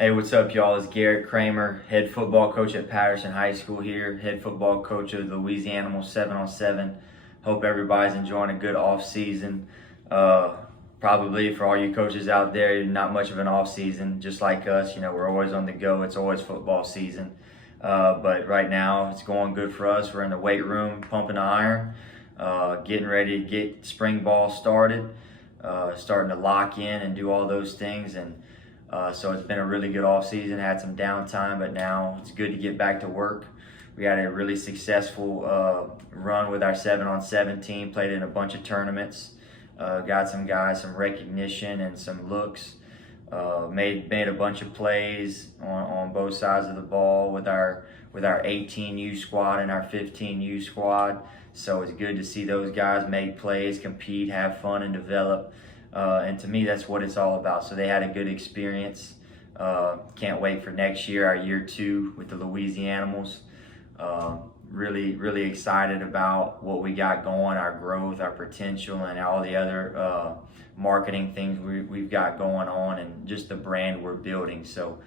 Hey, what's up, y'all? It's Garrett Kreamer, head football coach at Patterson High School here, head football coach of the Louisiana Animals 7-on-7. Hope everybody's enjoying a good off season. Probably for all you coaches out there, not much of an off season, just like us. You know, we're always on the go. It's always football season. But right now, it's going good for us. We're in the weight room, pumping the iron, getting ready to get spring ball started, starting to lock in and do all those things. And so it's been a really good off season. Had some downtime, but now it's good to get back to work. We had a really successful run with our 7-on-7 team. Played in a bunch of tournaments. Got some guys some recognition and some looks. Made a bunch of plays on both sides of the ball with our 18U squad and our 15U squad. So it's good to see those guys make plays, compete, have fun, and develop. And to me, that's what it's all about. So they had a good experience. Can't wait for next year, our year 2 with the Louisiana Animals. Really excited about what we got going, our growth, our potential, and all the other marketing things we've got going on, and just the brand we're building. So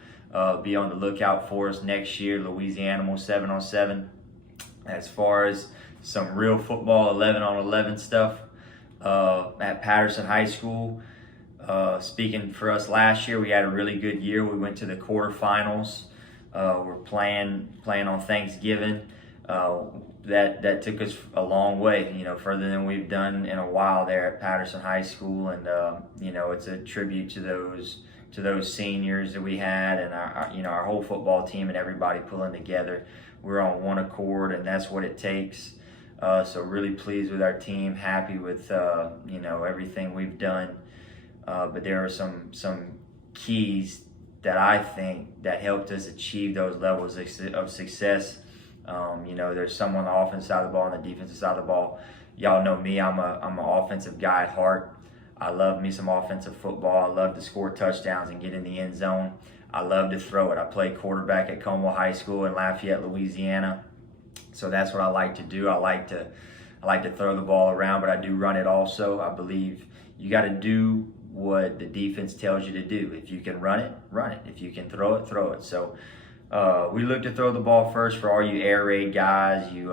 be on the lookout for us next year, Louisiana Animals 7-on-7. As far as some real football 11-on-11 stuff, at Patterson High School. Speaking for us last year, we had a really good year. We went to the quarterfinals. We're playing on Thanksgiving. That took us a long way, you know, further than we've done in a while there at Patterson High School. And you know, it's a tribute to those seniors that we had, and our whole football team and everybody pulling together. We're on one accord, and that's what it takes. So really pleased with our team, happy with everything we've done. But there are some keys that I think that helped us achieve those levels of success. There's some on the offensive side of the ball and the defensive side of the ball. Y'all know me, I'm an offensive guy at heart. I love me some offensive football. I love to score touchdowns and get in the end zone. I love to throw it. I played quarterback at Conwell High School in Lafayette, Louisiana. So that's what I like to do. I like to throw the ball around, but I do run it also. I believe you got to do what the defense tells you to do. If you can run it, run it. If you can throw it, throw it. So we look to throw the ball first for all you air raid guys, you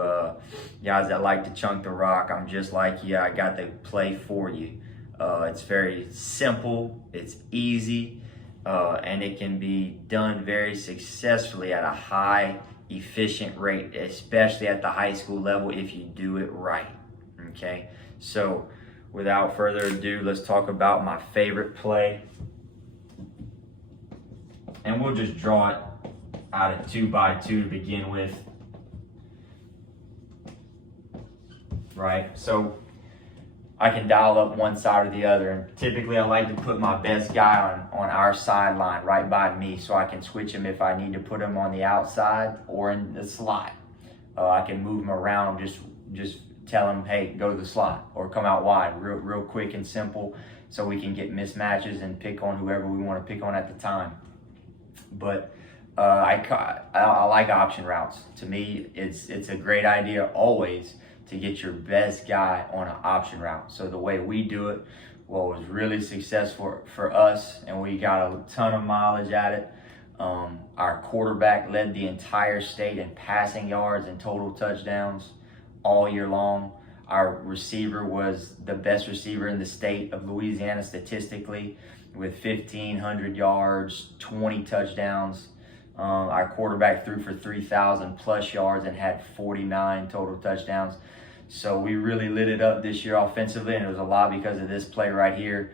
guys that like to chunk the rock. I'm just like you. I got the play for you. It's very simple. It's easy, and it can be done very successfully at a high efficient rate, especially at the high school level if you do it right. Okay, so without further ado, let's talk about my favorite play, and we'll just draw it out of 2x2 to begin with. Right, so I can dial up one side or the other, and typically I like to put my best guy on our sideline right by me, so I can switch him if I need to put him on the outside or in the slot. I can move him around, just tell him, hey, go to the slot or come out wide, real quick and simple, so we can get mismatches and pick on whoever we want to pick on at the time. But I like option routes. To me, it's a great idea always to get your best guy on an option route. So the way we do it, what was really successful for us, and we got a ton of mileage at it. Our quarterback led the entire state in passing yards and total touchdowns all year long. Our receiver was the best receiver in the state of Louisiana statistically, with 1,500 yards, 20 touchdowns. Our quarterback threw for 3,000 plus yards and had 49 total touchdowns. So we really lit it up this year offensively, and it was a lot because of this play right here.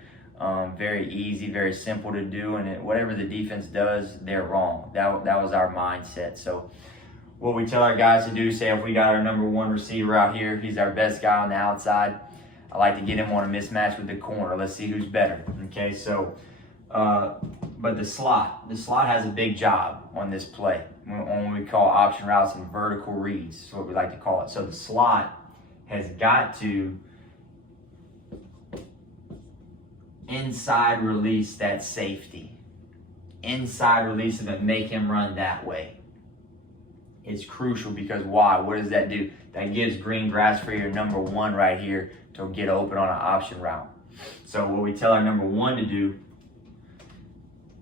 Very easy, very simple to do, and whatever the defense does, they're wrong. That was our mindset. So what we tell our guys to do, say if we got our number 1 receiver out here, he's our best guy on the outside, I like to get him on a mismatch with the corner. Let's see who's better. Okay, so but the slot has a big job on this play when we call option routes and vertical reads. Is what we like to call it. So the slot has got to inside release that safety. Inside release him and make him run that way. It's crucial because why? What does that do? That gives green grass for your number 1 right here to get open on an option route. So what we tell our number 1 to do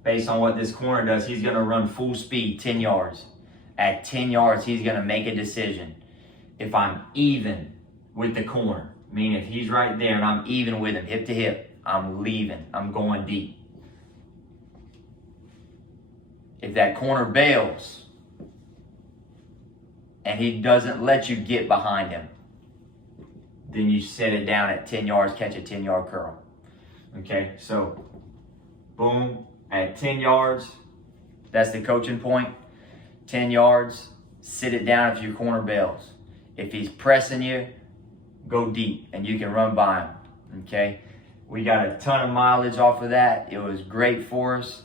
based on what this corner does, he's going to run full speed 10 yards. At 10 yards, he's going to make a decision. If I'm even with the corner, meaning if he's right there and I'm even with him, hip to hip, I'm leaving. I'm going deep. If that corner bails and he doesn't let you get behind him, then you set it down at 10 yards, catch a 10-yard curl. Okay, so boom, at 10 yards, that's the coaching point. 10 yards, sit it down if your corner bails. If he's pressing you, go deep and you can run by him. Okay, we got a ton of mileage off of that. It was great for us.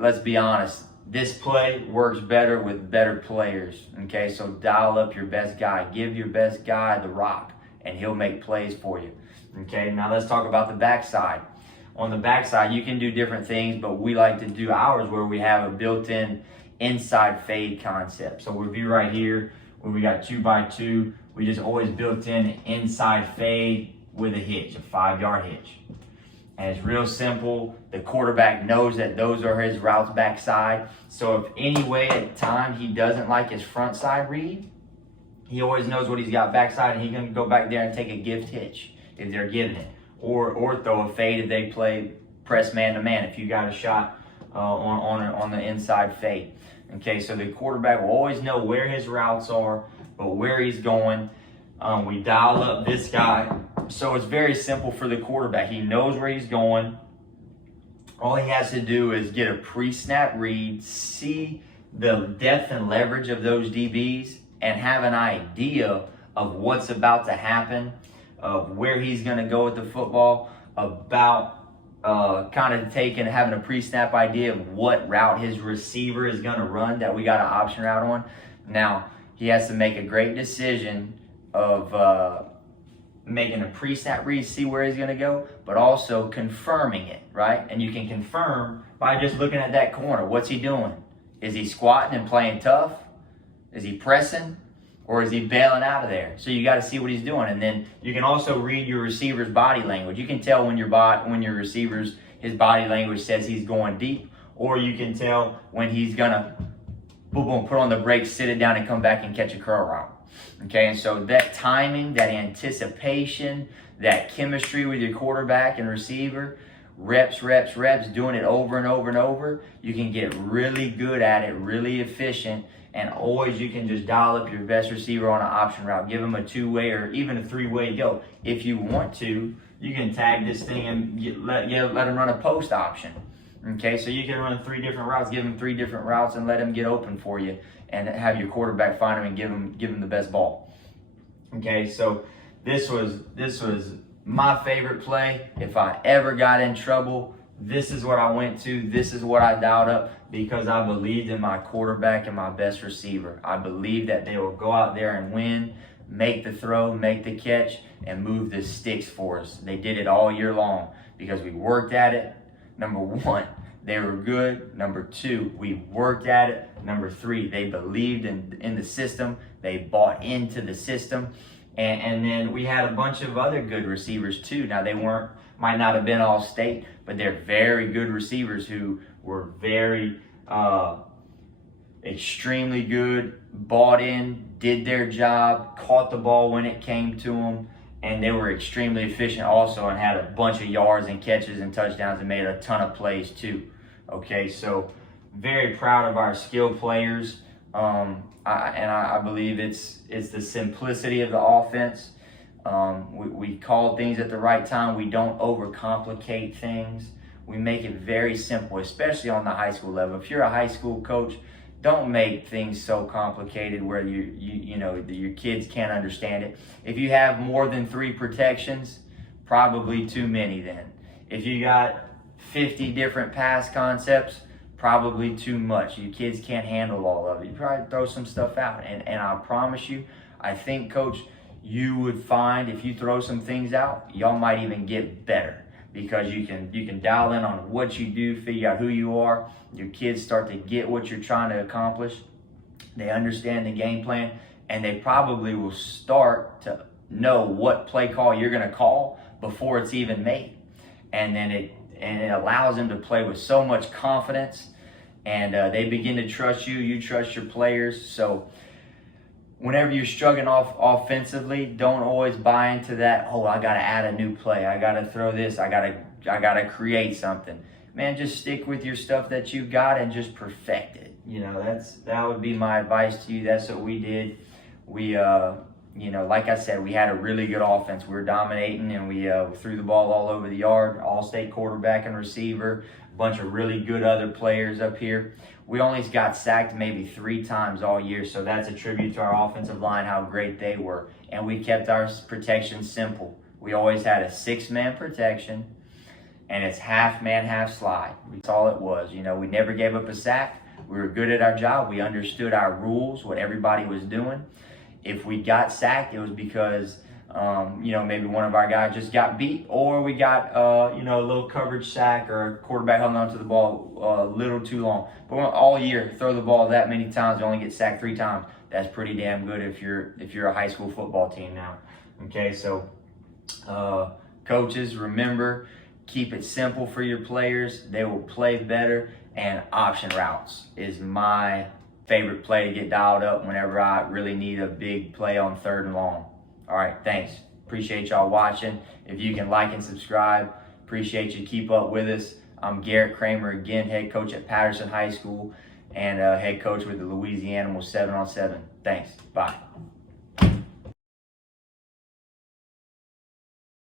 Let's be honest, this play works better with better players. Okay, so dial up your best guy. Give your best guy the rock and he'll make plays for you. Okay, now let's talk about the backside. On the backside, you can do different things, but we like to do ours where we have a built-in inside fade concept. So we'll be right here where we got 2x2. We just always built in an inside fade with a hitch, a 5-yard hitch. And it's real simple. The quarterback knows that those are his routes backside. So if any way at time he doesn't like his front side read, he always knows what he's got backside and he can go back there and take a gift hitch if they're giving it. Or throw a fade if they play press man-to-man if you got a shot on the inside fade. Okay, so the quarterback will always know where his routes are, but where he's going. We dial up this guy. So it's very simple for the quarterback. He knows where he's going. All he has to do is get a pre-snap read, see the depth and leverage of those DBs, and have an idea of what's about to happen, of where he's going to go with the football, about kind of having a pre-snap idea of what route his receiver is going to run that we got an option route on. Now, he has to make a great decision of making a pre-snap read, see where he's going to go, but also confirming it, right? And you can confirm by just looking at that corner. What's he doing? Is he squatting and playing tough? Is he pressing? Or is he bailing out of there? So you got to see what he's doing. And then you can also read your receiver's body language. You can tell when your receiver's his body language says he's going deep, or you can tell when he's going to boom, boom, put on the brakes, sit it down, and come back and catch a curl route. Okay, and so that timing, that anticipation, that chemistry with your quarterback and receiver, reps, doing it over and over and over, you can get really good at it, really efficient, and always you can just dial up your best receiver on an option route. Give him a 2-way or even a 3-way go. If you want to, you can tag this thing and let him run a post option. Okay, so you can run 3 different routes, give him 3 different routes, and let him get open for you, and have your quarterback find him and give him the best ball. Okay, so this was my favorite play. If I ever got in trouble, this is what I went to. This is what I dialed up because I believed in my quarterback and my best receiver. I believed that they will go out there and win, make the throw, make the catch, and move the sticks for us. They did it all year long because we worked at it. Number 1, they were good. Number 2, we worked at it. Number 3, they believed in the system. They bought into the system. And then we had a bunch of other good receivers too. Now they might not have been all state, but they're very good receivers who were very extremely good, bought in, did their job, caught the ball when it came to them, and they were extremely efficient also and had a bunch of yards and catches and touchdowns and made a ton of plays too. Okay, so very proud of our skilled players. I believe it's the simplicity of the offense. We call things at the right time. We don't overcomplicate things. We make it very simple, especially on the high school level. If you're a high school coach, don't make things so complicated where your kids can't understand it. If you have more than 3 protections, probably too many then. If you got 50 different pass concepts, probably too much. You kids can't handle all of it. You probably throw some stuff out. And I promise you, I think, Coach, you would find if you throw some things out, y'all might even get better because you can dial in on what you do, figure out who you are. Your kids start to get what you're trying to accomplish. They understand the game plan, and they probably will start to know what play call you're going to call before it's even made. And then and it allows them to play with so much confidence, and they begin to trust you. You trust your players. So whenever you're struggling off offensively, don't always buy into that. Oh, I got to add a new play. I got to throw this. I got to create something. Man, just stick with your stuff that you got and just perfect it. You know, that would be my advice to you. That's what we did. We, you know, like I said, we had a really good offense. We were dominating, and we threw the ball all over the yard. All-state quarterback and receiver. A bunch of really good other players up here. We only got sacked maybe 3 times all year, so that's a tribute to our offensive line, how great they were. And we kept our protection simple. We always had a 6-man protection, and it's half man, half slide. That's all it was. You know, we never gave up a sack. We were good at our job. We understood our rules, what everybody was doing. If we got sacked, it was because, you know, maybe one of our guys just got beat, or we got, you know, a little coverage sack, or a quarterback held onto the ball a little too long. But all year, throw the ball that many times, you only get sacked 3 times. That's pretty damn good if you're a high school football team now. Okay, so coaches, remember, keep it simple for your players. They will play better, and option routes is my favorite play to get dialed up whenever I really need a big play on 3rd and long. All right, thanks. Appreciate y'all watching. If you can like and subscribe, appreciate you. Keep up with us. I'm Garrett Kreamer, again, head coach at Patterson High School and head coach with the Louisiana 7-on-7. Thanks. Bye.